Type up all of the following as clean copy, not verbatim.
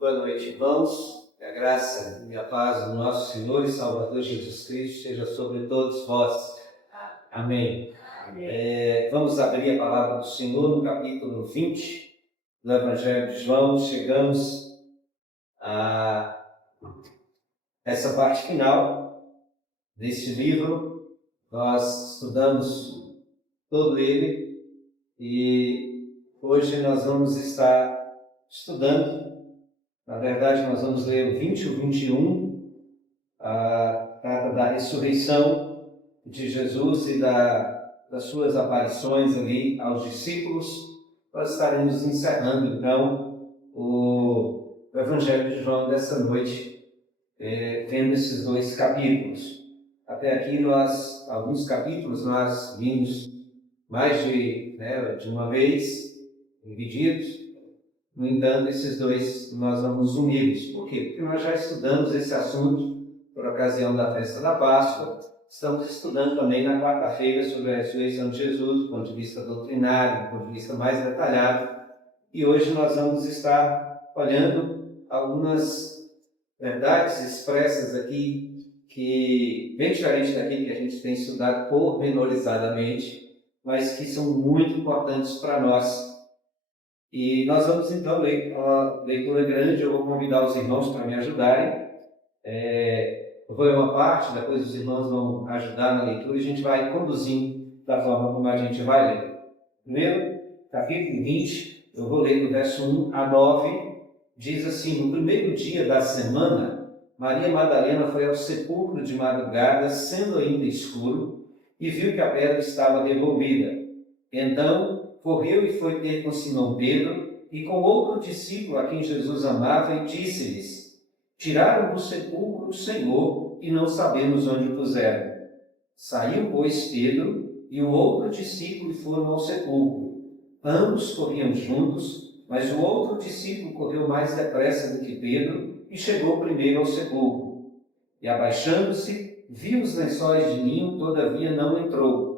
Boa noite, irmãos. Que a graça e a paz do nosso Senhor e Salvador Jesus Cristo seja sobre todos vós. Amém. Vamos abrir a palavra do Senhor no capítulo 20 do Evangelho de João. Chegamos a essa parte final deste livro. Nós estudamos todo ele e hoje nós vamos estar estudando. Na verdade, nós vamos ler o 20 e o 21, trata da ressurreição de Jesus e das suas aparições ali aos discípulos. Nós estaremos encerrando, então, o Evangelho de João dessa noite, vendo esses dois capítulos. Até aqui, alguns capítulos, nós vimos mais de uma vez, divididos. No entanto, esses dois nós vamos unidos. Por quê? Porque nós já estudamos esse assunto por ocasião da festa da Páscoa. Estamos estudando também na quarta-feira sobre a ressurreição de Jesus, do ponto de vista doutrinário, do ponto de vista mais detalhado. E hoje nós vamos estar olhando algumas verdades expressas aqui, que bem diferente daquilo que a gente tem estudado pormenorizadamente, mas que são muito importantes para nós. E nós vamos então ler uma leitura grande. Eu vou convidar os irmãos para me ajudarem. Eu vou ler uma parte, depois os irmãos vão ajudar na leitura e a gente vai conduzindo da forma como a gente vai ler. Primeiro, capítulo 20, eu vou ler do verso 1 a 9, diz assim: no primeiro dia da semana, Maria Madalena foi ao sepulcro de madrugada, sendo ainda escuro, e viu que a pedra estava devolvida. Então, correu e foi ter com Simão Pedro e com outro discípulo a quem Jesus amava e disse-lhes: tiraram do sepulcro o Senhor e não sabemos onde o puseram. Saiu, pois, Pedro e o outro discípulo e foram ao sepulcro. Ambos corriam juntos, mas o outro discípulo correu mais depressa do que Pedro e chegou primeiro ao sepulcro. E abaixando-se, viu os lençóis de linho, todavia não entrou.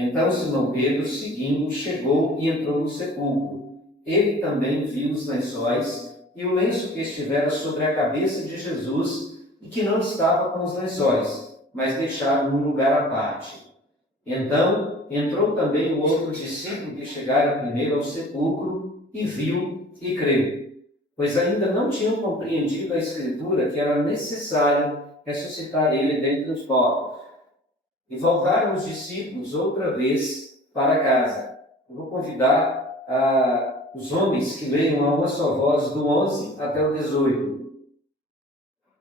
Então Simão Pedro, seguindo, chegou e entrou no sepulcro. Ele também viu os lençóis e o lenço que estivera sobre a cabeça de Jesus e que não estava com os lençóis, mas deixado num lugar à parte. Então entrou também o outro discípulo que chegara primeiro ao sepulcro e viu e creu, pois ainda não tinham compreendido a Escritura que era necessário ressuscitar ele dentre os mortos. E voltaram os discípulos outra vez para casa. Eu vou convidar os homens que leiam a uma só voz do 11 até o 18.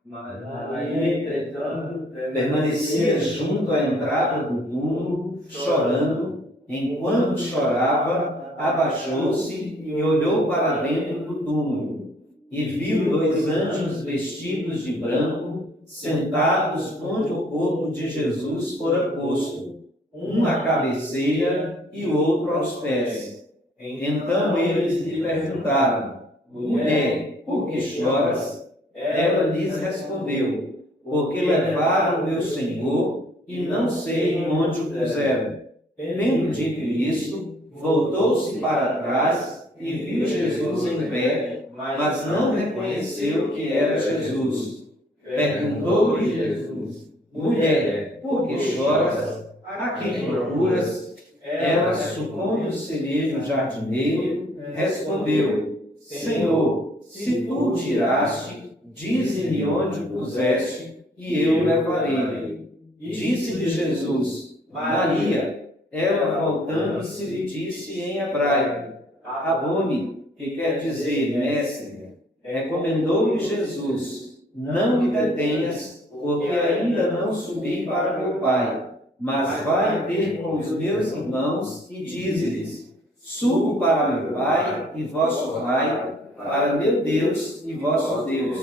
Maria, entretanto, permanecia junto à entrada do túmulo, chorando. Enquanto chorava, abaixou-se e olhou para dentro do túmulo. E viu dois anjos vestidos de branco, sentados onde o corpo de Jesus fora posto, um à cabeceira e outro aos pés. Então eles lhe perguntaram: mulher, por que choras? Ela lhes respondeu: porque levaram meu Senhor e não sei onde o puseram. Tendo dito isto, voltou-se para trás e viu Jesus em pé, mas não reconheceu que era Jesus. Perguntou-lhe Jesus: mulher, por que choras? A quem procuras? Ela, supondo ser o jardineiro, respondeu: Senhor, se tu o tiraste, dize-me onde o puseste, e eu o levarei. Disse-lhe Jesus: Maria. Ela, voltando-se, lhe disse em hebraico: Rabone, que quer dizer mestre. Recomendou-lhe Jesus: não me detenhas, porque ainda não subi para meu Pai, mas vai ter com os meus irmãos e dize-lhes: subo para meu Pai e vosso Pai, para meu Deus e vosso Deus.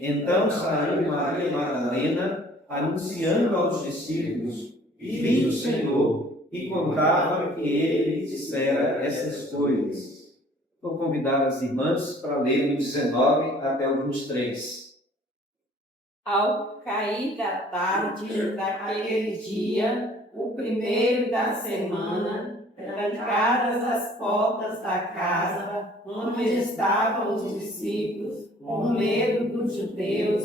Então saiu Maria Madalena, anunciando aos discípulos: vi o Senhor, e contava que ele lhe dissera essas coisas. Vou convidar as irmãs para ler o 19 até o 23. Ao cair da tarde daquele dia, o primeiro da semana, trancadas as portas da casa onde estavam os discípulos, com medo dos judeus,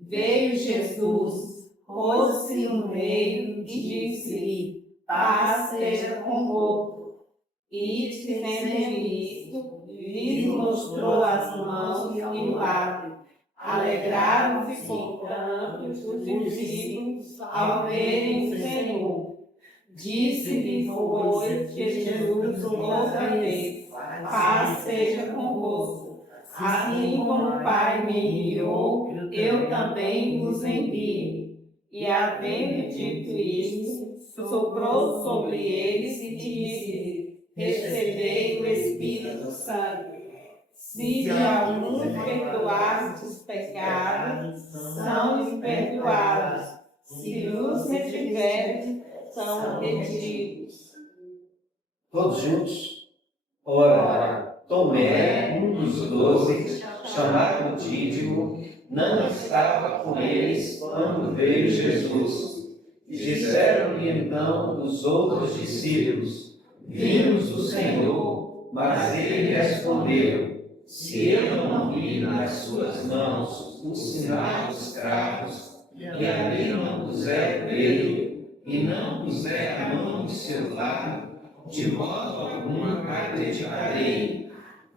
veio Jesus, pôs-se no meio e disse-lhe: paz seja convosco. E, dizendo isto, lhes mostrou as mãos e o lado. Alegraram-se, portanto, os discípulos ao verem o Senhor. Disse-lhes, pois, Jesus outra vez: paz seja convosco. Assim como o Pai me enviou, eu também vos envio. E, havendo dito isto, soprou sobre eles e disse: recebei o Espírito Santo. Se de algum perdoados os pecados, são perdoados. Se os retiverdes, são retidos. Todos juntos? Ora, Tomé, um dos 12, chamado Dídimo, não estava com eles quando veio Jesus. E disseram-lhe então os outros discípulos: vimos o Senhor. Mas ele respondeu: se eu não vi nas suas mãos o sinal dos cravos, e ali não puser o dedo, e não puser a mão no seu lado, de modo algum acreditarei.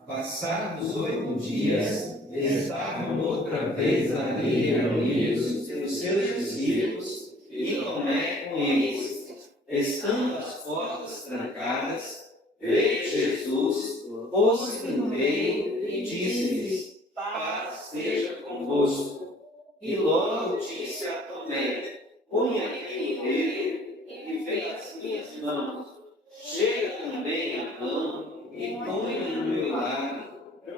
Passados 8 dias, estavam outra vez ali reunidos os seus discípulos e Tomé com eles. Estando as portas trancadas, veio Jesus, pôs-se no meio e disse-lhes: paz seja convosco. E logo disse a Tomé: põe aqui nele e vê as minhas mãos. Chega também a mão e põe no meu lado.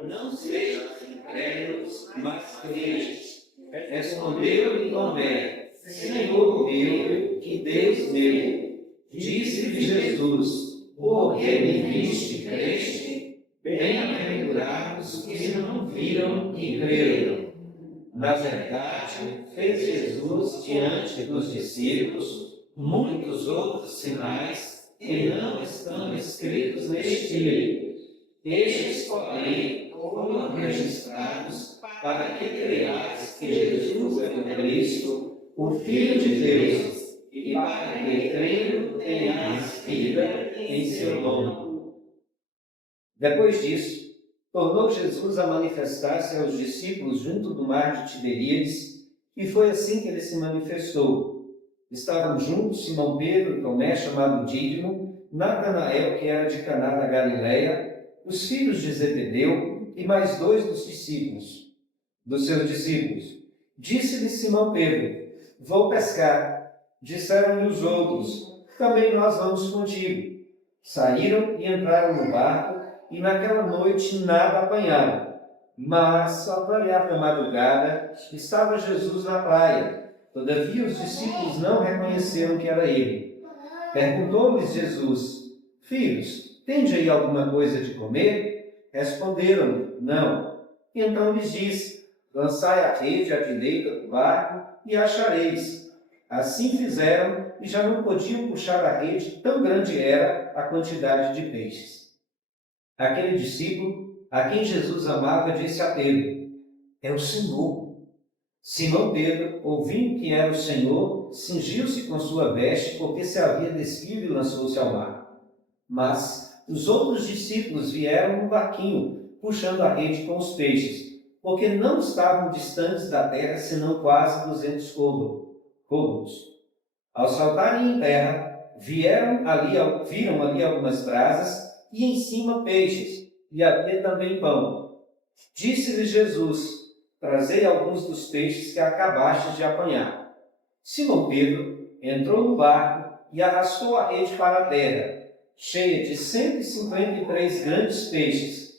Não sejam incrédulos, mas crentes. Respondeu-lhe Tomé: Senhor meu e Deus meu. Disse-lhe Jesus: porque me viste, creste? Bem-aventurados os que não viram e creram. Na verdade, fez Jesus diante dos discípulos muitos outros sinais que não estão escritos neste livro. Estes, porém, foram registrados para que creias que Jesus é o Cristo, o Filho de Deus, e para que, crendo, tenhas vida em seu nome. Depois disso, tornou Jesus a manifestar-se aos discípulos junto do mar de Tiberíades, e foi assim que ele se manifestou. Estavam juntos Simão Pedro e Tomé, chamado Dídimo, Natanael, que era de Caná da Galileia, os filhos de Zebedeu e mais 2 dos seus discípulos. Disse-lhe Simão Pedro: vou pescar. Disseram-lhe os outros: também nós vamos contigo. Saíram e entraram no barco, e naquela noite nada apanharam. Mas, ao clarear da madrugada, estava Jesus na praia. Todavia os discípulos não reconheceram que era ele. Perguntou-lhes Jesus: filhos, tende aí alguma coisa de comer? Responderam: não. E então lhes disse: lançai a rede à direita do barco e achareis. Assim fizeram e já não podiam puxar a rede, tão grande era a quantidade de peixes. Aquele discípulo, a quem Jesus amava, disse a Pedro: é o Senhor. Simão Pedro, ouvindo que era o Senhor, cingiu-se com sua veste, porque se havia despido e lançou-se ao mar. Mas os outros discípulos vieram no barquinho, puxando a rede com os peixes, porque não estavam distantes da terra, senão quase 200 côvados. Ao saltarem em terra, viram ali algumas brasas e em cima peixes, e havia também pão. Disse-lhe Jesus: trazei alguns dos peixes que acabastes de apanhar. Simão Pedro entrou no barco e arrastou a rede para a terra, cheia de 153 grandes peixes,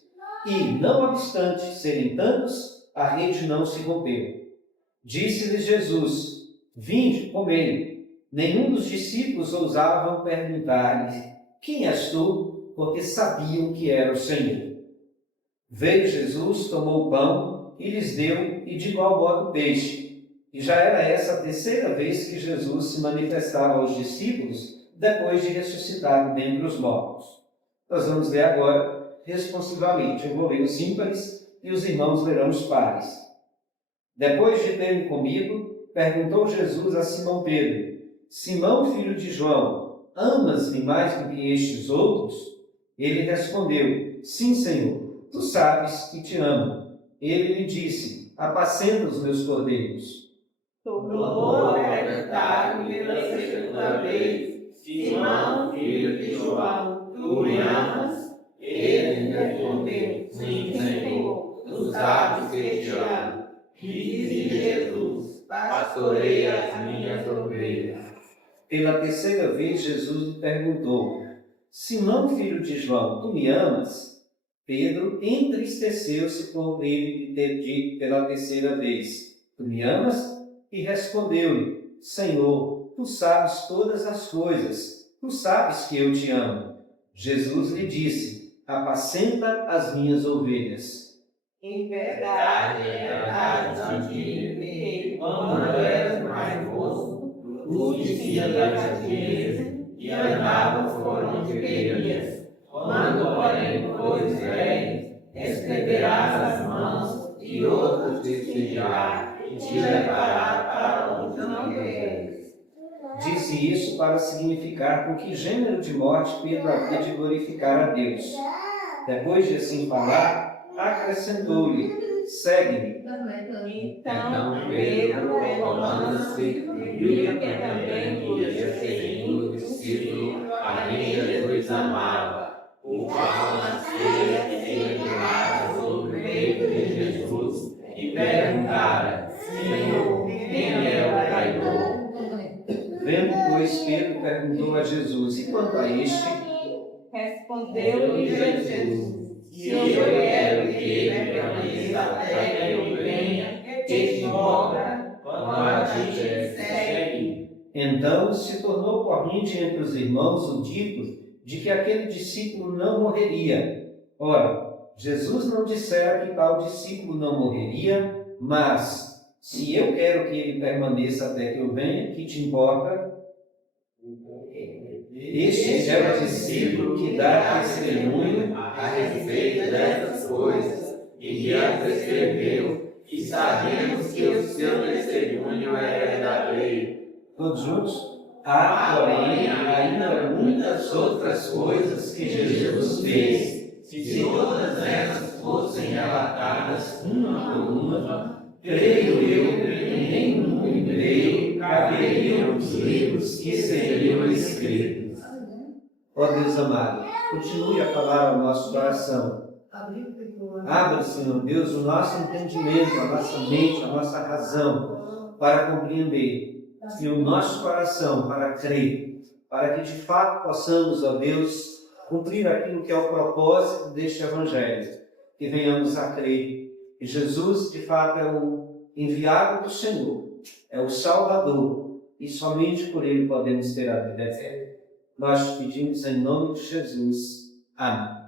e, não obstante serem tantos, a rede não se rompeu. Disse-lhe Jesus: vinde, comei. Nenhum dos discípulos ousavam perguntar-lhe: quem és tu? Porque sabiam que era o Senhor. Veio Jesus, tomou o pão e lhes deu, e de igual modo o peixe. E já era essa a terceira vez que Jesus se manifestava aos discípulos depois de ressuscitado dentre os mortos. Nós vamos ler agora, responsivamente. Eu vou ler os ímpares e os irmãos lerão os pares. Depois de terem comido, perguntou Jesus a Simão Pedro: Simão, filho de João, amas-me mais do que estes outros? Ele respondeu: Sim, Senhor, tu sabes que te amo. Ele lhe disse: Apacenta os meus cordeiros. Tornou a perguntar-lhe pela segunda vez: Simão, filho de João, tu me amas? Ele respondeu: Sim, Senhor, tu sabes que te amo. Disse Jesus: Pastorei as minhas ovelhas. Pela terceira vez, Jesus lhe perguntou: Simão, filho de João, tu me amas? Pedro entristeceu-se por ele lhe ter dito pela terceira vez: Tu me amas? E respondeu-lhe: Senhor, tu sabes todas as coisas, tu sabes que eu te amo. Jesus lhe disse: Apacenta as minhas ovelhas. Em verdade, te digo que, quando eras mais moço, tu descias da cativez e andavas por onde querias. Quando, porém, fores velho, estenderás as mãos e outros te seguirá e te levará para onde não queres. Disse isso para significar com que gênero de morte Pedro havia de glorificar a Deus. Depois de assim falar, acrescentou-lhe: Segue-me. Então Pedro, recolando-se, viu que também podia ser um discípulo a quem Jesus amava, o qual na ceia se inclinara sobre o peito de Jesus e perguntara: Senhor, quem é o traidor? Vendo, pois, Pedro perguntou a Jesus: E quanto a este? Respondeu-lhe Jesus: Se eu quero que ele permaneça até que eu venha, este morra, quando a ti segue. Então se tornou corrente entre os irmãos o dito de que aquele discípulo não morreria. Ora, Jesus não dissera que tal discípulo não morreria, mas, se eu quero que ele permaneça até que eu venha, que te importa? Este é o discípulo que dá testemunho a respeito dessas coisas e que as escreveu, e sabemos que o seu testemunho é verdadeiro. Todos juntos? Há, porém, ainda muitas outras coisas que Jesus fez. Se todas essas fossem relatadas Uma por uma, creio eu que nem num livro caberiam os livros que seriam escritos. Ó Deus amado, continue a falar ao nosso coração. Abra, Senhor Deus, o nosso entendimento, a nossa mente, a nossa razão, para compreender, e o nosso coração para crer, para que de fato possamos, ó Deus, cumprir aquilo que é o propósito deste Evangelho, que venhamos a crer que Jesus, de fato, é o enviado do Senhor, é o Salvador, e somente por Ele podemos ter a vida eterna. Nós te pedimos em nome de Jesus. Amém.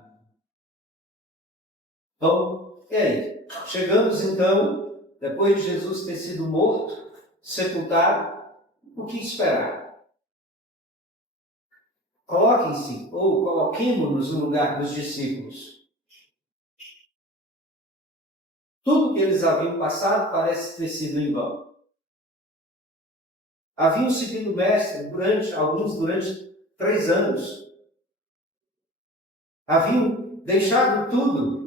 Bom, e aí? Chegamos então, depois de Jesus ter sido morto, sepultado, o que esperar? Coloquem-se, ou coloquemo-nos no lugar dos discípulos. Tudo que eles haviam passado parece ter sido em vão. Haviam seguido o Mestre alguns durante 3 anos. Haviam deixado tudo.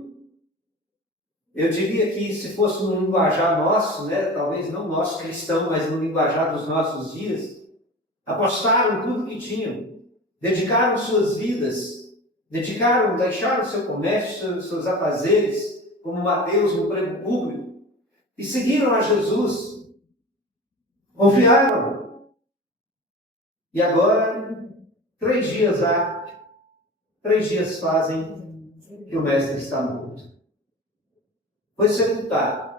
Eu diria que se fosse no linguajar nosso, talvez não nosso cristão, mas no linguajar dos nossos dias, apostaram tudo que tinham, dedicaram suas vidas, deixaram seu comércio, seus afazeres, como Mateus no emprego público, e seguiram a Jesus, confiaram. E agora, 3 dias há, 3 dias fazem que o Mestre está morto. Foi sepultado.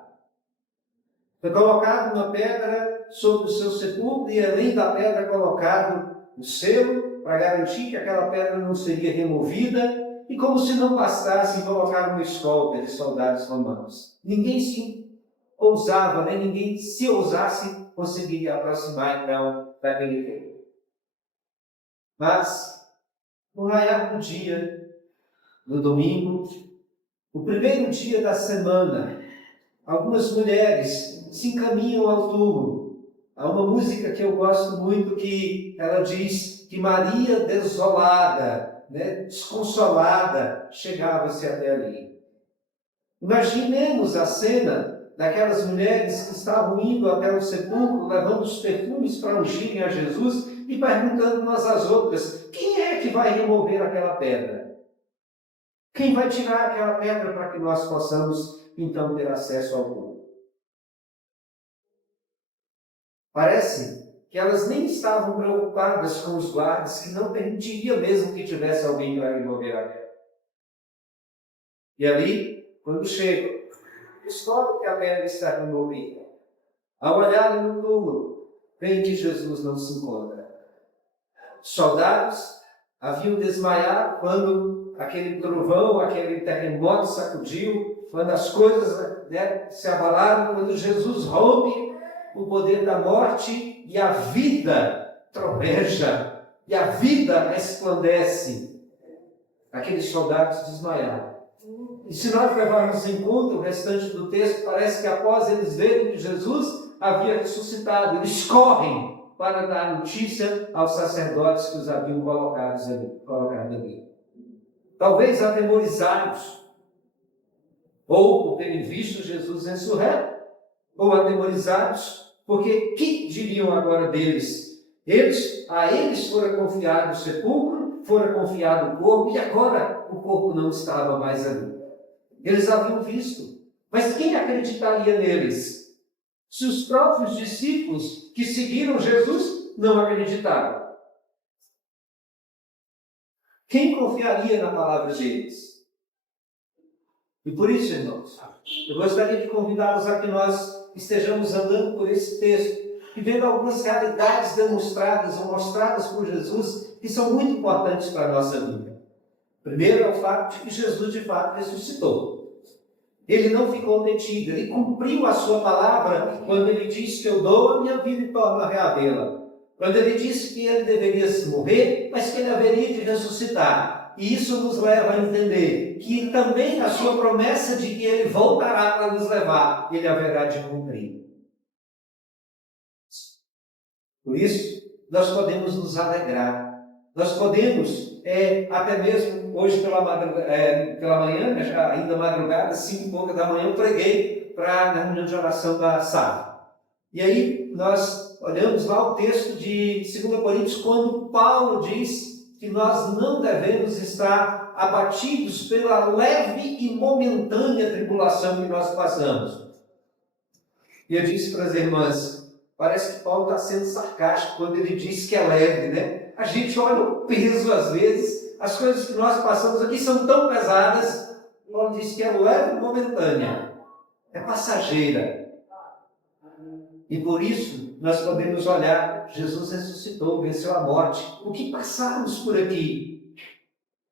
Foi colocado uma pedra sobre o seu sepulcro e além da pedra colocado o selo para garantir que aquela pedra não seria removida e como se não bastasse colocar uma escolta de soldados romanos. Ninguém se ousava, ninguém se ousasse conseguiria aproximar então daquele tempo. Mas, no raiar do dia, no domingo, o primeiro dia da semana, algumas mulheres se encaminham ao túmulo. Há uma música que eu gosto muito que ela diz que Maria, desolada, desconsolada, chegava-se até ali. Imaginemos a cena daquelas mulheres que estavam indo até o sepulcro, levando os perfumes para ungirem a Jesus e perguntando umas às outras: quem é que vai remover aquela pedra? Quem vai tirar aquela pedra para que nós possamos, então, ter acesso ao corpo? Parece que elas nem estavam preocupadas com os guardas, que não permitiria mesmo que tivesse alguém para remover a pedra. E ali, quando chegam, descobre que a pedra está removida. Ao olharem no túmulo, veem que Jesus não se encontra. Os soldados haviam desmaiado quando aquele trovão, aquele terremoto sacudiu, quando as coisas se abalaram, quando Jesus rompe o poder da morte e a vida troveja, e a vida resplandece. Aqueles soldados desmaiaram. E se nós levarmos em conta o restante do texto, parece que após eles verem que Jesus havia ressuscitado, eles correm para dar notícia aos sacerdotes que os haviam colocado ali. Talvez atemorizados, ou por terem visto Jesus ressurreto, ou atemorizados, porque que diriam agora deles? A eles fora confiado o sepulcro, fora confiado o corpo, e agora o corpo não estava mais ali. Eles haviam visto, mas quem acreditaria neles? Se os próprios discípulos que seguiram Jesus não acreditaram, quem confiaria na palavra deles? E por isso, irmãos, eu gostaria de convidá-los a que nós estejamos andando por esse texto e vendo algumas realidades demonstradas ou mostradas por Jesus que são muito importantes para a nossa vida. Primeiro é o fato de que Jesus de fato ressuscitou. Ele não ficou detido, ele cumpriu a sua palavra quando ele disse que eu dou a minha vida e torno a reavê-la. Quando ele disse que ele deveria se morrer, mas que ele haveria de ressuscitar. E isso nos leva a entender que também a sua promessa de que ele voltará para nos levar, ele haverá de cumprir. Por isso, nós podemos nos alegrar. Nós podemos, até mesmo hoje pela manhã, já ainda madrugada, 5h pouca da manhã, eu preguei na reunião de oração da SAF. E aí nós olhamos lá o texto de 2 Coríntios, quando Paulo diz que nós não devemos estar abatidos pela leve e momentânea tribulação que nós passamos. E eu disse para as irmãs, parece que Paulo está sendo sarcástico quando ele diz que é leve, né? A gente olha o peso às vezes, as coisas que nós passamos aqui são tão pesadas. Paulo diz que é leve e momentânea, é passageira. E por isso nós podemos olhar, Jesus ressuscitou, venceu a morte. O que passarmos por aqui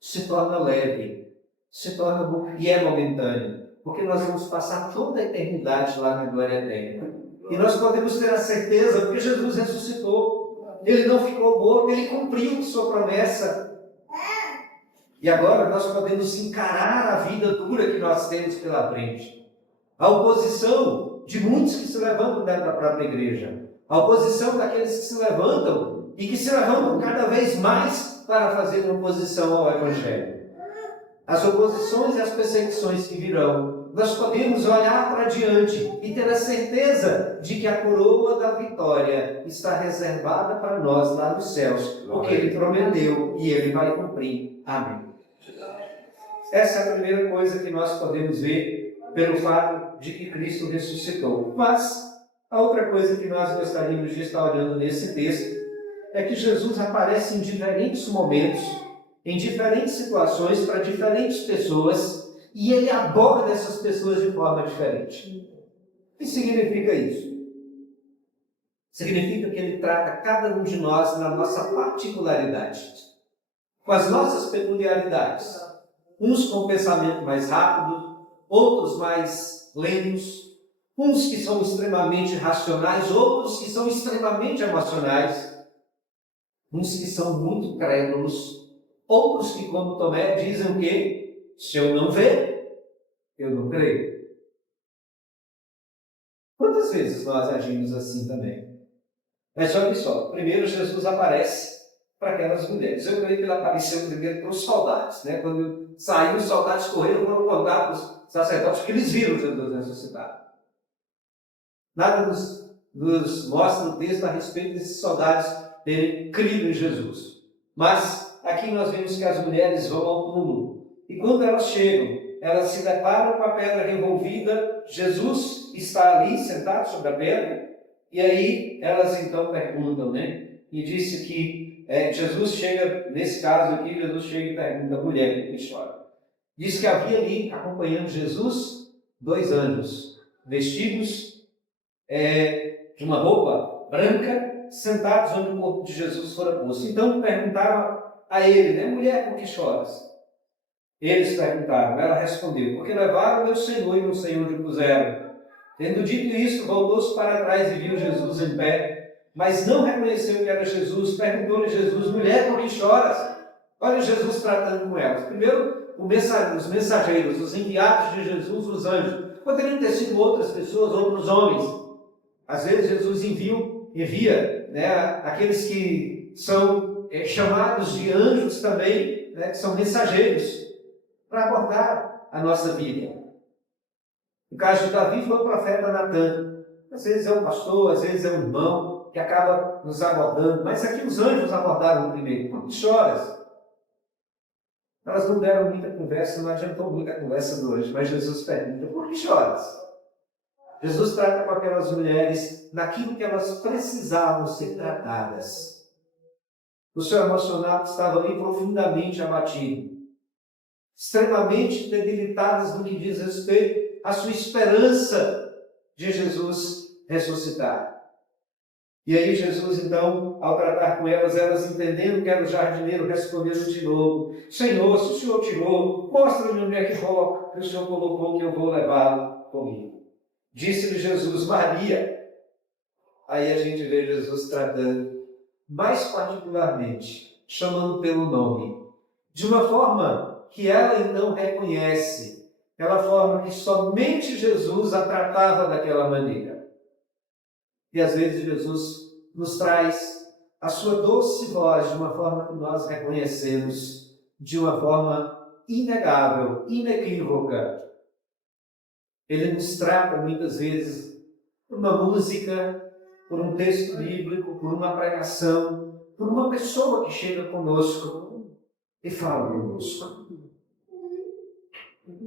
se torna leve, se torna e é momentâneo, porque nós vamos passar toda a eternidade lá na glória eterna. E nós podemos ter a certeza, porque Jesus ressuscitou, ele não ficou morto, ele cumpriu sua promessa. E agora nós podemos encarar a vida dura que nós temos pela frente. A oposição de muitos que se levantam dentro da própria igreja. A oposição daqueles que se levantam e que se levantam cada vez mais para fazer oposição ao Evangelho. As oposições e as perseguições que virão, nós podemos olhar para diante e ter a certeza de que a coroa da vitória está reservada para nós lá nos céus, porque Ele prometeu e Ele vai cumprir. Amém. Essa é a primeira coisa que nós podemos ver pelo fato de que Cristo ressuscitou. Mas a outra coisa que nós gostaríamos de estar olhando nesse texto é que Jesus aparece em diferentes momentos, em diferentes situações, para diferentes pessoas, e ele aborda essas pessoas de forma diferente. O que significa isso? Significa que ele trata cada um de nós na nossa particularidade, com as nossas peculiaridades. Uns com pensamento mais rápido, outros mais lentos, uns que são extremamente racionais, outros que são extremamente emocionais. Uns que são muito crédulos, outros que, como Tomé, dizem o quê? Se eu não ver, eu não creio. Quantas vezes nós agimos assim também? Mas olha só, primeiro Jesus aparece para aquelas mulheres. Eu creio que ele apareceu primeiro para os soldados, né? Quando saiu, os soldados correram e foram contar para os sacerdotes que eles viram Jesus ressuscitado. Nada nos mostra o texto a respeito desses soldados terem crido em Jesus. Mas aqui nós vemos que as mulheres vão ao túmulo. E quando elas chegam, elas se deparam com a pedra revolvida. Jesus está ali, sentado sobre a pedra. E aí elas então perguntam, né? E disse que Jesus chega, nesse caso aqui, Jesus chega e pergunta à mulher que chora. Diz que havia ali, acompanhando Jesus, 2 anjos, vestidos de uma roupa branca, sentados onde o corpo de Jesus fora posto. Então perguntaram a ele, né? Mulher, por que choras? Eles perguntaram, ela respondeu, porque levaram meu Senhor e não sei onde o puseram. Tendo dito isso, voltou-se para trás e viu Jesus em pé, mas não reconheceu que era Jesus. Perguntou-lhe Jesus, mulher, por que choras? Olha Jesus tratando com elas. Primeiro, os mensageiros, os enviados de Jesus, os anjos. Poderiam ter sido outras pessoas, outros homens. Às vezes Jesus envia, né, aqueles que são chamados de anjos também, né, que são mensageiros, para abordar a nossa vida. No caso de Davi, foi o profeta Natan. Às vezes é um pastor, às vezes é um irmão que acaba nos abordando. Mas aqui os anjos abordaram primeiro. Por que choras? Elas não deram muita conversa, não adiantou muita conversa de hoje. Mas Jesus pergunta, por que choras? Jesus trata com aquelas mulheres naquilo que elas precisavam ser tratadas. O seu emocional estava ali profundamente abatido, extremamente debilitadas no que diz respeito à sua esperança de Jesus ressuscitar. E aí Jesus, então, ao tratar com elas, elas entendendo que era o jardineiro, responderam de novo, Senhor, se o Senhor tirou, mostra-me onde é que o Senhor colocou que eu vou levá-lo comigo. Disse-lhe Jesus, Maria. Aí a gente vê Jesus tratando, mais particularmente, chamando pelo nome, de uma forma que ela então reconhece, aquela forma que somente Jesus a tratava daquela maneira. E às vezes Jesus nos traz a sua doce voz de uma forma que nós reconhecemos, de uma forma inegável, inequívoca. Ele nos trata muitas vezes por uma música, por um texto bíblico, por uma pregação, por uma pessoa que chega conosco e fala conosco.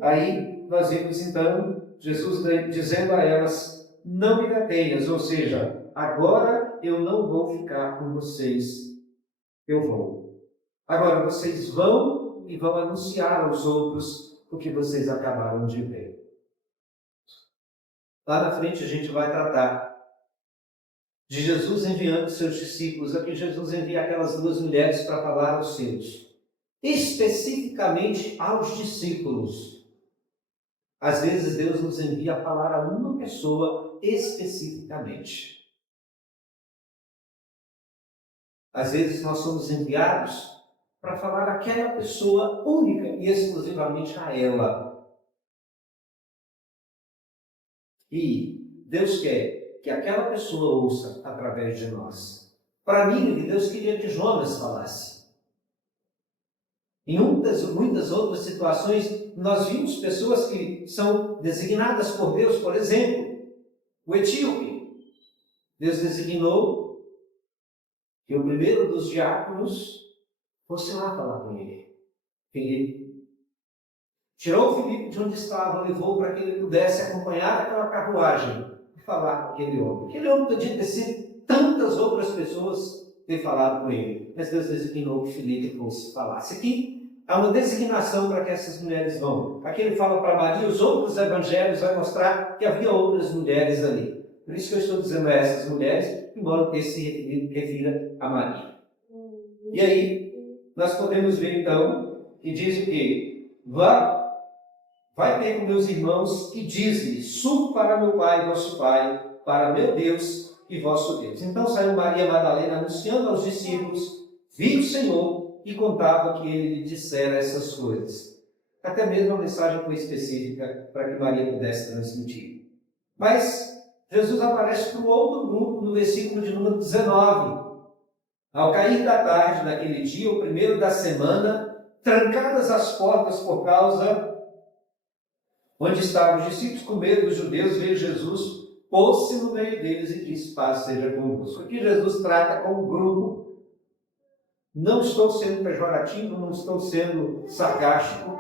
Aí nós vemos então Jesus dizendo a elas, não me detenhas, ou seja, agora eu não vou ficar com vocês, eu vou. Agora vocês vão e vão anunciar aos outros o que vocês acabaram de ver. Lá na frente a gente vai tratar de Jesus enviando seus discípulos. Aqui Jesus envia aquelas 2 mulheres para falar aos seus. Especificamente aos discípulos. Às vezes Deus nos envia a falar a uma pessoa especificamente. Às vezes nós somos enviados para falar àquela pessoa única e exclusivamente a ela. E Deus quer que aquela pessoa ouça através de nós. Para mim, Deus queria que Jonas falasse. Em muitas outras situações, nós vimos pessoas que são designadas por Deus, por exemplo, o etíope. Deus designou que o primeiro dos diáconos fosse lá falar com ele. Filipe. Tirou o Filipe de onde estava, levou para que ele pudesse acompanhar aquela carruagem e falar com aquele homem. Aquele homem podia ter sido tantas outras pessoas ter falado com ele, mas Deus designou que Filipe fosse falar. Aqui há uma designação para que essas mulheres vão. Aqui ele fala para Maria, os outros evangelhos vão mostrar que havia outras mulheres ali. Por isso que eu estou dizendo a essas mulheres, embora o texto se refira a Maria. E aí, nós podemos ver então, que diz o quê? Vai ter com meus irmãos e diz-lhe, subo para meu Pai e vosso Pai, para meu Deus e vosso Deus. Então saiu Maria Madalena anunciando aos discípulos viu o Senhor e contava que ele lhe dissera essas coisas. Até mesmo a mensagem foi específica para que Maria pudesse transmitir. Mas Jesus aparece para um outro grupo no versículo de número 19. Ao cair da tarde daquele dia, o primeiro da semana, trancadas as portas por causa onde estavam os discípulos com medo dos judeus, veio Jesus, pôs-se no meio deles e disse: paz seja convosco. Aqui Jesus trata como grupo. Não estou sendo pejorativo, não estou sendo sarcástico,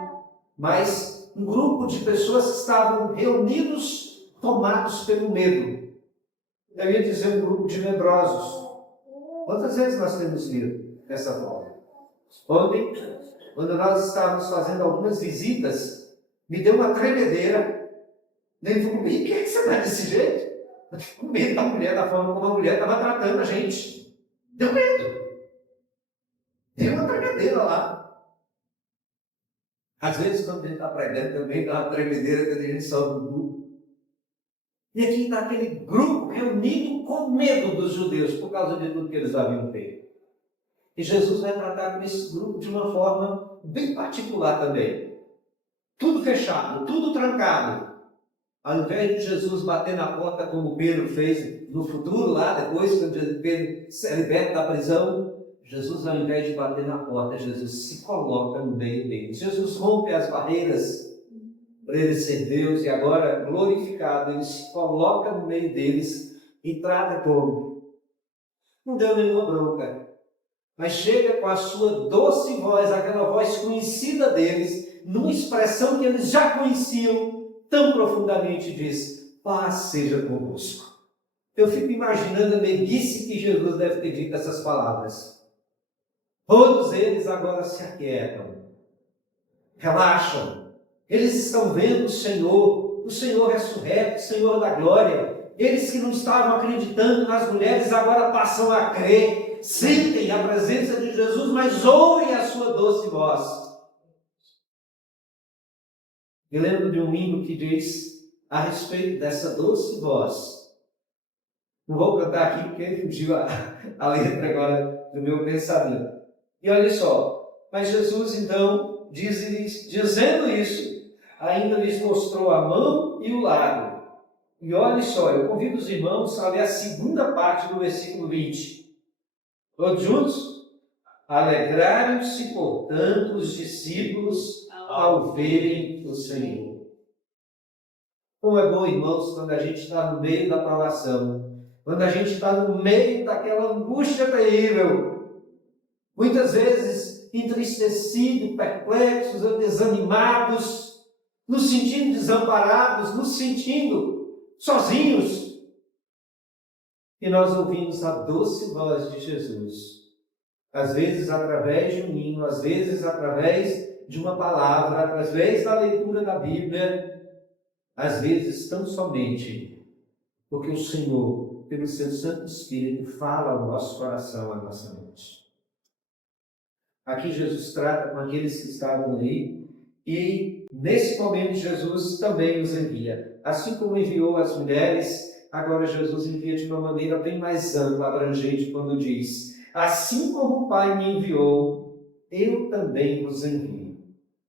mas um grupo de pessoas que estavam reunidos, tomados pelo medo. Eu ia dizer um grupo de medrosos. Quantas vezes nós temos lido dessa forma? Ontem, quando nós estávamos fazendo algumas visitas, me deu uma tremedeira. Nem falei: por que você está desse jeito? Eu fiquei com medo da mulher, da forma como a mulher estava tratando a gente. Deu medo. Deu uma tremedeira lá. Às vezes, quando a gente está pregando, também dá uma tremedeira quando a gente sobe do grupo. E aqui está aquele grupo reunido com medo dos judeus, por causa de tudo que eles haviam feito. E Jesus vai tratar com esse grupo de uma forma bem particular também. Tudo fechado, tudo trancado. Ao invés de Jesus bater na porta como Pedro fez no futuro, lá depois, quando Pedro se liberta da prisão, Jesus, ao invés de bater na porta, Jesus se coloca no meio deles. Jesus rompe as barreiras para ele ser Deus, e agora, glorificado, ele se coloca no meio deles e trata como? Não deu nenhuma bronca, mas chega com a sua doce voz, aquela voz conhecida deles, numa expressão que eles já conheciam tão profundamente, diz: paz seja convosco. Eu fico imaginando a meiguice que Jesus deve ter dito essas palavras. Todos eles agora se aquietam, relaxam. Eles estão vendo o Senhor ressurreto, o Senhor da glória. Eles que não estavam acreditando nas mulheres agora passam a crer. Sentem a presença de Jesus, mas ouvem a sua doce voz. Eu lembro de um hino que diz a respeito dessa doce voz. Não vou cantar aqui porque fugiu a letra agora do meu pensamento. E olha só, mas Jesus então, dizendo isso, ainda lhes mostrou a mão e o lado. E olha só, eu convido os irmãos a ler a segunda parte do versículo 20. Todos juntos? Alegraram-se, portanto, os discípulos ao verem o Senhor. Como é bom, irmãos, quando a gente está no meio da provação, quando a gente está no meio daquela angústia terrível, muitas vezes entristecidos, perplexos, desanimados, nos sentindo desamparados, nos sentindo sozinhos. E nós ouvimos a doce voz de Jesus. Às vezes através de um hino, às vezes através de uma palavra, através da leitura da Bíblia, às vezes tão somente porque o Senhor, pelo seu Santo Espírito, fala ao nosso coração, à nossa mente. Aqui Jesus trata com aqueles que estavam ali e nesse momento Jesus também os envia. Assim como enviou as mulheres, agora Jesus envia de uma maneira bem mais ampla, abrangente, quando diz: assim como o Pai me enviou, eu também vos envio.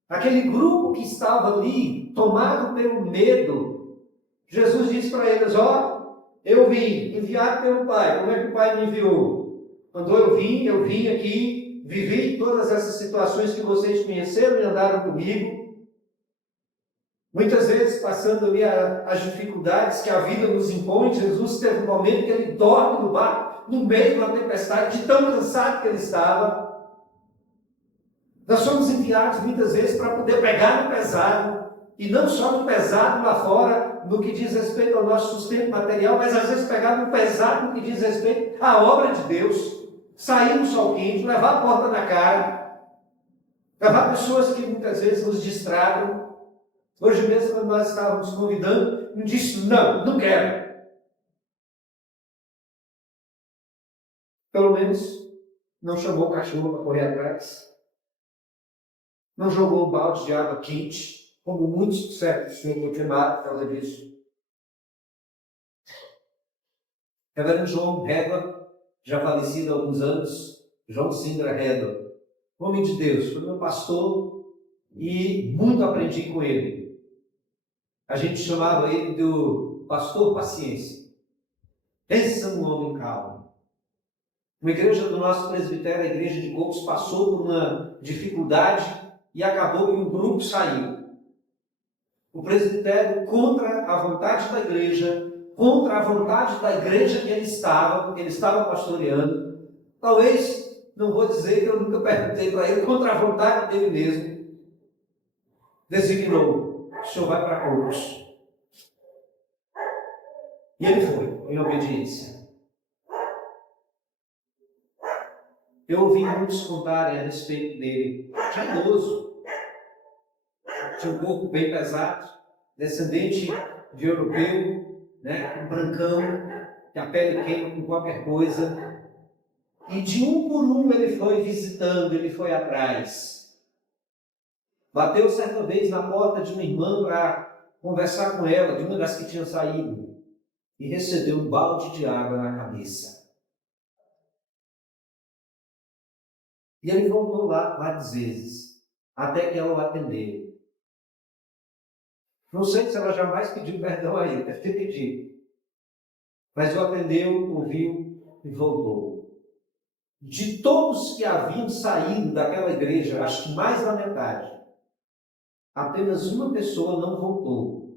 Aquele grupo que estava ali, tomado pelo medo, Jesus disse para eles: ó, eu vim, enviado pelo Pai. Como é que o Pai me enviou? Quando eu vim aqui, vivi todas essas situações que vocês conheceram e andaram comigo. Muitas vezes, passando ali as dificuldades que a vida nos impõe, Jesus teve um momento que ele dorme no barco, no meio de uma tempestade, de tão cansado que ele estava. Nós somos enviados muitas vezes para poder pegar no pesado, e não só no pesado lá fora, no que diz respeito ao nosso sustento material, mas às vezes pegar no pesado no que diz respeito à obra de Deus, sair no sol quente, levar a porta na cara, levar pessoas que muitas vezes nos distragam. Hoje mesmo, quando nós estávamos convidando, não disse: não quero. Pelo menos não chamou o cachorro para correr atrás. Não jogou um balde de água quente, como muitos séculos foram queimados por causa disso. Reverendo João Régua, já falecido há alguns anos, João Sindra Redel, homem de Deus, foi meu pastor e muito aprendi com ele. A gente chamava ele do pastor paciência. Pensa no homem calmo. Uma igreja do nosso presbitério, a igreja de Cocos, passou por uma dificuldade e acabou que um grupo saiu. O presbitério, contra a vontade da igreja, contra a vontade da igreja que ele estava, porque ele estava pastoreando, talvez, não vou dizer que eu nunca perguntei para ele, contra a vontade dele mesmo, designou: o senhor vai para Cocos. E ele foi, em obediência. Eu ouvi muitos contarem a respeito dele, já idoso, tinha um corpo bem pesado, descendente de europeu, né, um brancão, que a pele queima com qualquer coisa. E de um por um ele foi visitando, ele foi atrás. Bateu certa vez na porta de uma irmã para conversar com ela, de uma das que tinha saído, e recebeu um balde de água na cabeça. E ele voltou lá várias vezes, até que ela o atendeu. Não sei se ela jamais pediu perdão a ele, deve ter pedido. Mas o atendeu, ouviu e voltou. De todos que haviam saído daquela igreja, acho que mais da metade, apenas uma pessoa não voltou.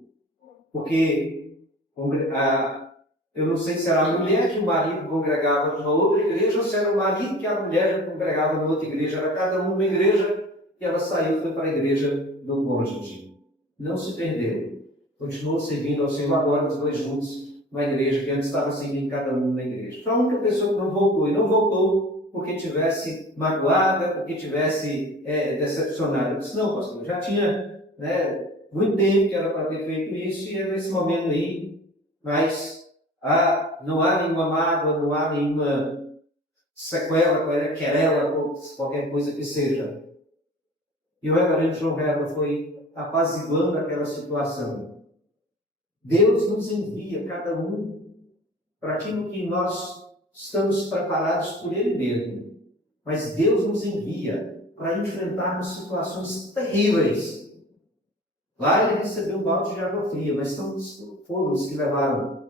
Porque eu não sei se era a mulher que o marido congregava numa outra igreja ou se era o marido que a mulher congregava numa outra igreja. Era cada uma igreja que ela saiu e foi para a igreja do cônjuge. Não se perdeu. Continuou servindo ao Senhor agora, os dois juntos, na igreja, que antes estava servindo cada um na igreja. Foi a única pessoa que não voltou. E não voltou porque tivesse magoada, porque tivesse decepcionada. Eu disse: não, pastor, eu já tinha muito tempo que era para ter feito isso e é nesse momento aí, mas não há nenhuma mágoa, não há nenhuma sequela, querela, ou qualquer coisa que seja. E o reverendo João Herman foi apaziguando aquela situação. Deus nos envia, cada um, para aquilo que nós estamos preparados por Ele mesmo. Mas Deus nos envia para enfrentarmos situações terríveis. Lá ele recebeu um balde de água fria, mas foram os que levaram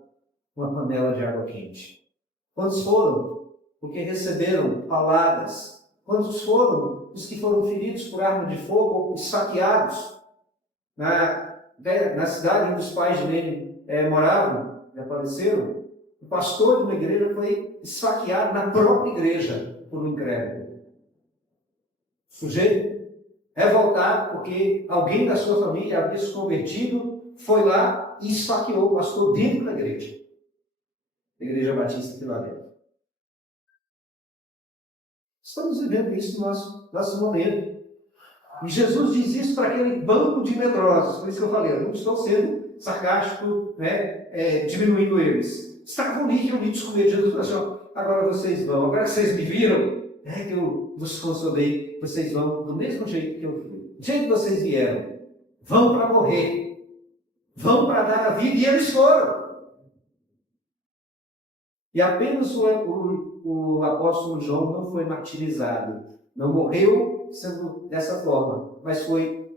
uma panela de água quente. Quantos foram? Porque receberam palavras. Quantos foram os que foram feridos por arma de fogo ou esfaqueados na cidade onde os pais dele moravam, apareceram? O pastor de uma igreja foi esfaqueado na própria igreja por um incrédulo. Sujeito revoltado porque alguém da sua família havia se convertido, foi lá e esfaqueou o pastor dentro da igreja. Igreja Batista de Filadélfia. Estamos vivendo isso no nosso momento. E Jesus diz isso para aquele banco de medrosos. Por isso que eu falei, eu não estou sendo sarcástico, diminuindo eles. Estavam ali reunidos com ele. Jesus falou assim: agora vocês vão, agora vocês me viram, que eu vos consolei, vocês vão do mesmo jeito que eu fui. Do jeito que vocês vieram. Vão para morrer. Vão para dar a vida. E eles foram. E apenas o apóstolo João não foi martirizado, não morreu sendo dessa forma, mas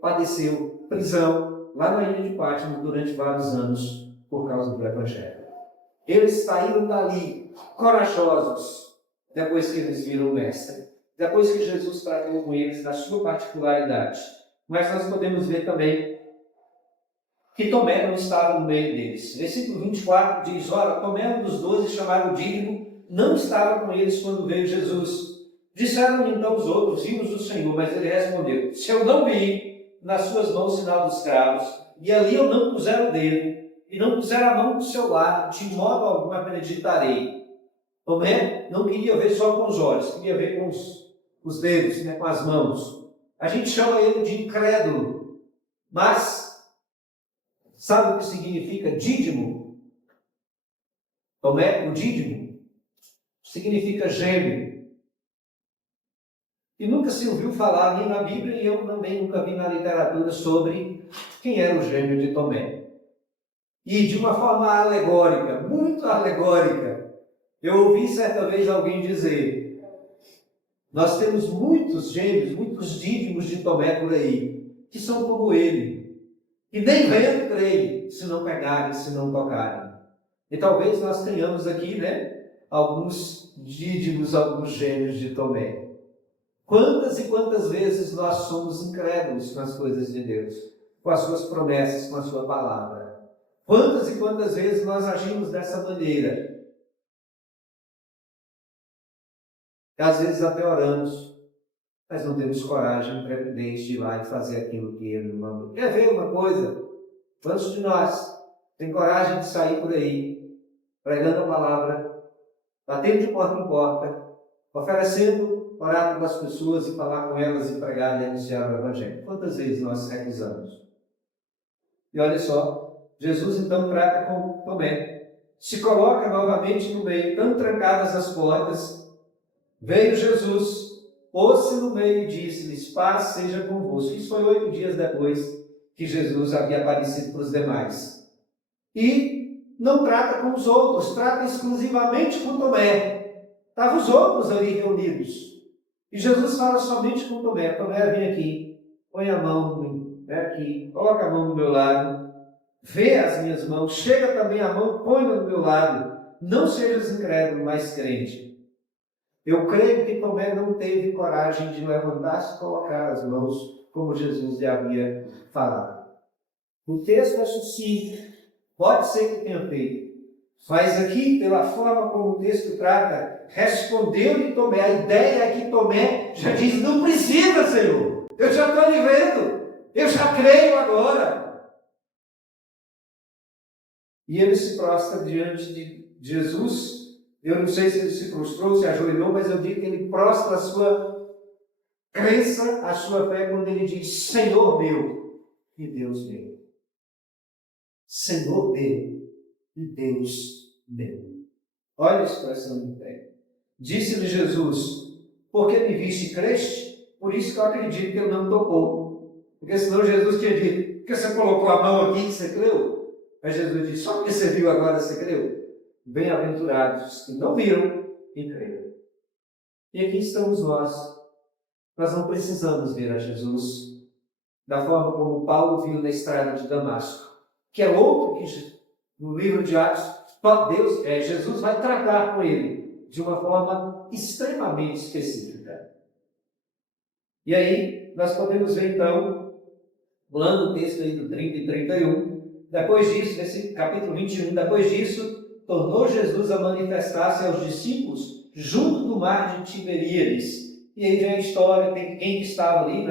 padeceu prisão lá na ilha de Pátmos durante vários anos por causa do Evangelho. Eles saíram dali corajosos depois que eles viram o Mestre, depois que Jesus tratou com eles na sua particularidade. Mas nós podemos ver também que Tomé não estava no meio deles. Versículo 24 diz: ora, Tomé, um dos 12, chamado Dídimo, não estava com eles quando veio Jesus. Disseram-lhe então os outros: vimos o Senhor. Mas ele respondeu: se eu não vi nas suas mãos sinal dos cravos, e ali eu não puser o dedo, e não puser a mão do seu lado, de modo algum acreditarei. Tomé não queria ver só com os olhos, queria ver com os dedos, com as mãos. A gente chama ele de incrédulo, mas sabe o que significa dídimo? Tomé, o dídimo, significa gêmeo. E nunca se ouviu falar nem na Bíblia, e eu também nunca vi na literatura sobre quem era o gêmeo de Tomé. E de uma forma alegórica, muito alegórica, eu ouvi certa vez alguém dizer: Nós temos muitos gêmeos, muitos dídimos de Tomé por aí, que são como ele, que nem vendo creem, se não pegarem, se não tocarem. E talvez nós tenhamos aqui, alguns dídimos, alguns gêmeos de Tomé. Quantas e quantas vezes nós somos incrédulos com as coisas de Deus, com as suas promessas, com a sua palavra. Quantas e quantas vezes nós agimos dessa maneira. Às vezes até oramos, mas não temos coragem intrepidez de ir lá e fazer aquilo que ele mandou. Quer ver uma coisa? Quantos de nós tem coragem de sair por aí, pregando a palavra, batendo de porta em porta, oferecendo, orar pelas pessoas e falar com elas e pregar e anunciar o Evangelho? Quantas vezes nós recusamos? E olha só, Jesus então trata com Tomé, se coloca novamente no meio, tão trancadas as portas. Veio Jesus, pôs-se no meio e disse-lhes: paz seja convosco. Isso foi 8 dias depois que Jesus havia aparecido para os demais. E não trata com os outros, trata exclusivamente com Tomé. Estavam os outros ali reunidos. E Jesus fala somente com Tomé: Tomé, vem aqui, põe a mão aqui, coloca a mão do meu lado, vê as minhas mãos, chega também a mão, põe-na do meu lado. Não sejas incrédulo, mas crente. Eu creio que Tomé não teve coragem de levantar-se e colocar as mãos, como Jesus lhe havia falado. O texto é sucinto, pode ser que tenha feito, mas aqui, pela forma como o texto trata, respondeu-lhe Tomé. A ideia é que Tomé já diz: não precisa, Senhor, eu já estou lhe vendo, eu já creio agora. E ele se prostra diante de Jesus. Eu não sei se ele se prostrou, se ajoelhou, mas eu digo que ele prostra a sua crença, a sua fé, quando ele diz: Senhor meu e Deus meu. Senhor meu e Deus meu. Olha a expressão de fé. Disse-lhe Jesus: porque me viste e creste? Por isso que eu acredito que ele não tocou. Porque senão Jesus tinha dito: porque você colocou a mão aqui que você creu? Mas Jesus disse: só porque você viu agora você creu? Bem-aventurados que não viram e creram. E aqui estamos nós. Nós não precisamos ver a Jesus da forma como Paulo viu na estrada de Damasco, que é outro que no livro de Atos, Jesus vai tratar com ele de uma forma extremamente específica. E aí nós podemos ver então, pulando o texto aí do 30 e 31, depois disso, nesse capítulo 21, depois disso, tornou Jesus a manifestar-se aos discípulos junto do mar de Tiberíades. E aí vem a história, tem quem que estava ali,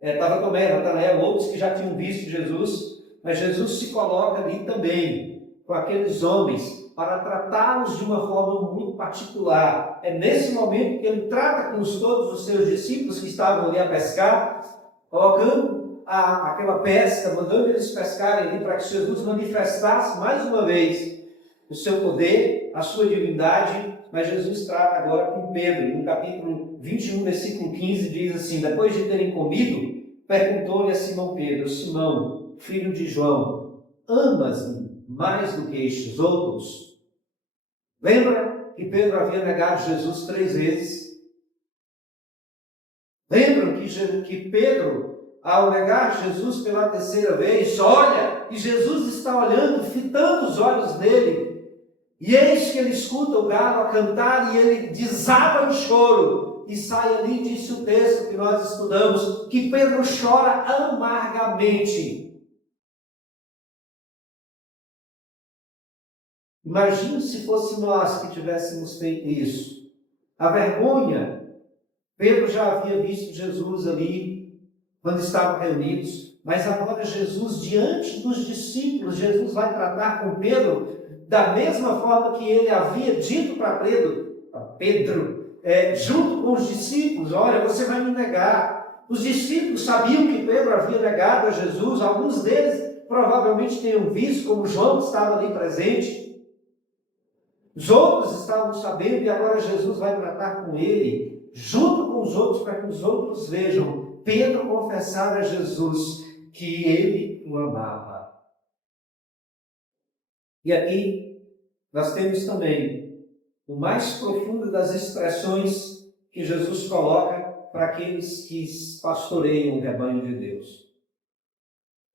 estava Tomé, Natanael, outros que já tinham visto Jesus, mas Jesus se coloca ali também, com aqueles homens, para tratá-los de uma forma muito particular. É nesse momento que ele trata com todos os seus discípulos que estavam ali a pescar, colocando aquela pesca, mandando eles pescarem ali, para que Jesus manifestasse mais uma vez o seu poder, a sua divindade. Mas Jesus trata agora com Pedro. No capítulo 21, versículo 15, diz assim: depois de terem comido, perguntou-lhe a Simão Pedro: Simão, filho de João, amas-me mais do que estes outros? Lembra que Pedro havia negado Jesus 3 vezes? Lembram que Pedro, ao negar Jesus pela 3ª vez, olha, e Jesus está olhando, fitando os olhos nele, e eis que ele escuta o galo a cantar e ele desaba em choro. E sai ali, disse o texto que nós estudamos, que Pedro chora amargamente. Imagine se fosse nós que tivéssemos feito isso. A vergonha. Pedro já havia visto Jesus ali, quando estavam reunidos, mas agora Jesus, diante dos discípulos, Jesus vai tratar com Pedro da mesma forma que ele havia dito para Pedro, junto com os discípulos: olha, você vai me negar. Os discípulos sabiam que Pedro havia negado a Jesus, alguns deles provavelmente tenham visto, como João que estava ali presente. Os outros estavam sabendo e agora Jesus vai tratar com ele, junto com os outros, para que os outros vejam Pedro confessar a Jesus que ele o amava. E aqui nós temos também o mais profundo das expressões que Jesus coloca para aqueles que pastoreiam o rebanho de Deus.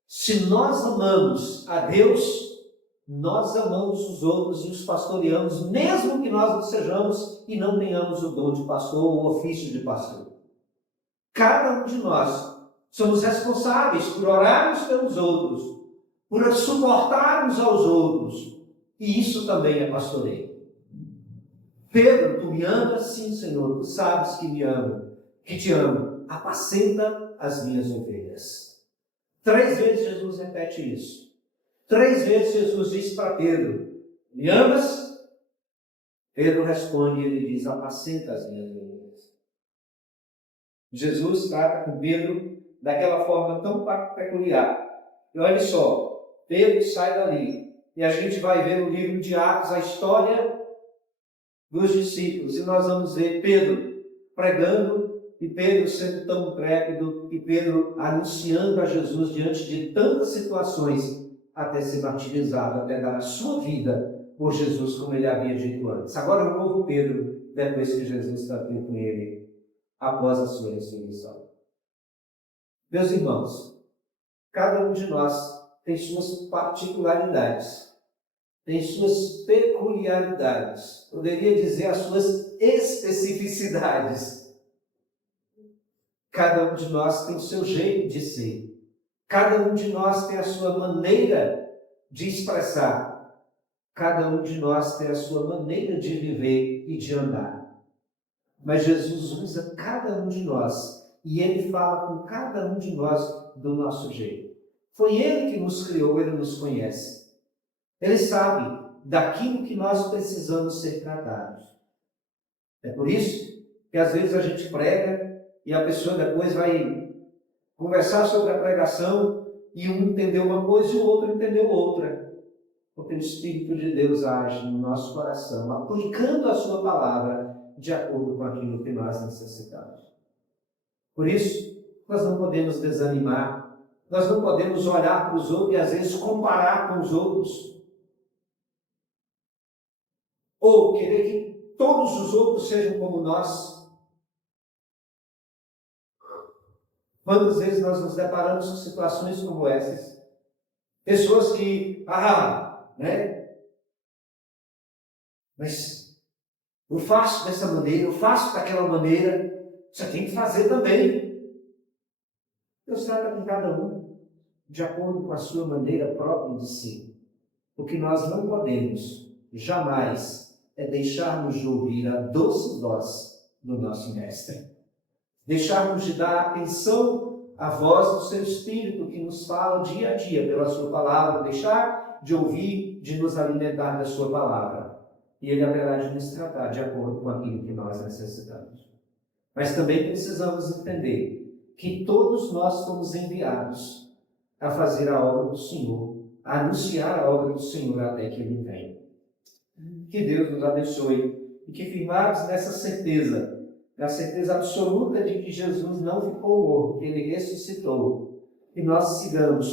Se nós amamos a Deus, nós amamos os outros e os pastoreamos, mesmo que nós não sejamos e não tenhamos o dom de pastor ou o ofício de pastor. Cada um de nós somos responsáveis por orarmos pelos outros, por suportarmos aos outros, e isso também é pastoreio. Pedro, tu me amas? Sim, Senhor, tu sabes que me amo, que te amo. Apacenta as minhas ovelhas. 3 vezes Jesus repete isso. 3 vezes Jesus diz para Pedro, me amas? Pedro responde e ele diz, apacenta as minhas ovelhas. Jesus trata com Pedro daquela forma tão peculiar. E olha só, Pedro sai dali e a gente vai ver no livro de Atos a história dos discípulos, e nós vamos ver Pedro pregando, e Pedro sendo tão intrépido, e Pedro anunciando a Jesus diante de tantas situações, até ser martirizado, até dar a sua vida por Jesus, como ele havia dito antes. Agora o novo Pedro, depois que Jesus tratou com ele, após a sua ressurreição. Meus irmãos, cada um de nós tem suas particularidades, tem suas peculiaridades, poderia dizer as suas especificidades. Cada um de nós tem o seu jeito de ser. Cada um de nós tem a sua maneira de expressar. Cada um de nós tem a sua maneira de viver e de andar. Mas Jesus usa cada um de nós e Ele fala com cada um de nós do nosso jeito. Foi Ele que nos criou, Ele nos conhece. Ele sabe daquilo que nós precisamos ser tratados. É por isso que às vezes a gente prega e a pessoa depois vai conversar sobre a pregação e um entendeu uma coisa e o outro entendeu outra. Porque o Espírito de Deus age no nosso coração, aplicando a sua palavra de acordo com aquilo que nós necessitamos. Por isso, nós não podemos desanimar, nós não podemos olhar para os outros e às vezes comparar com os outros. Ou querer que todos os outros sejam como nós. Quantas vezes nós nos deparamos com situações como essas? Pessoas que, mas eu faço dessa maneira, eu faço daquela maneira, você tem que fazer também. Deus trata com cada um de acordo com a sua maneira própria de ser. O que nós não podemos jamais é deixarmos de ouvir a doce voz do nosso Mestre. Deixarmos de dar atenção à voz do seu Espírito que nos fala dia a dia pela sua palavra. Deixar de ouvir, de nos alimentar da sua palavra. E Ele haverá de nos tratar de acordo com aquilo que nós necessitamos. Mas também precisamos entender que todos nós fomos enviados a fazer a obra do Senhor, a anunciar a obra do Senhor até que Ele venha. Que Deus nos abençoe e que firmados nessa certeza, na certeza absoluta de que Jesus não ficou morto, que Ele ressuscitou, e nós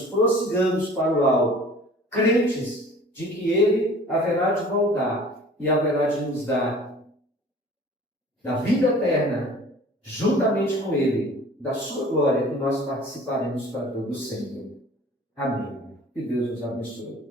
prossigamos para o alto, crentes de que Ele haverá de voltar e haverá de nos dar da vida eterna, juntamente com Ele, da sua glória, que nós participaremos para todo sempre. Amém. Que Deus nos abençoe.